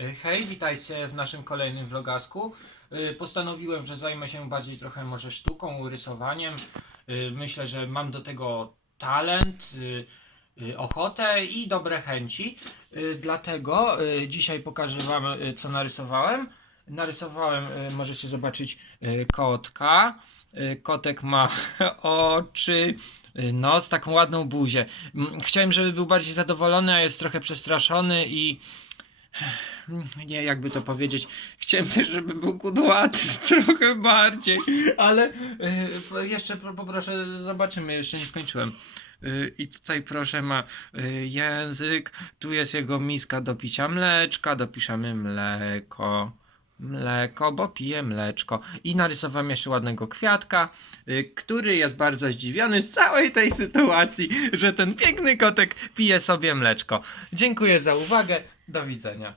Y, Hej, witajcie w naszym kolejnym vlogasku. Y, Postanowiłem, że zajmę się bardziej trochę może sztuką, rysowaniem. Y, Myślę, że mam do tego talent, ochotę i dobre chęci. Dlatego dzisiaj pokażę Wam, co narysowałem. Narysowałem, możecie zobaczyć, kotka. Kotek ma oczy, nos, taką ładną buzię. Chciałem, żeby był bardziej zadowolony, a jest trochę przestraszony i nie, jakby to powiedzieć. Chciałem też, żeby był kudłaty trochę bardziej, ale y, jeszcze pro- poproszę, zobaczymy, jeszcze nie skończyłem. Y, I tutaj proszę ma y, język, tu jest jego miska do picia mleczka, dopiszemy mleko. Mleko, bo pije mleczko. I narysowałem jeszcze ładnego kwiatka, y, który jest bardzo zdziwiony z całej tej sytuacji, że ten piękny kotek pije sobie mleczko. Dziękuję za uwagę. Do widzenia.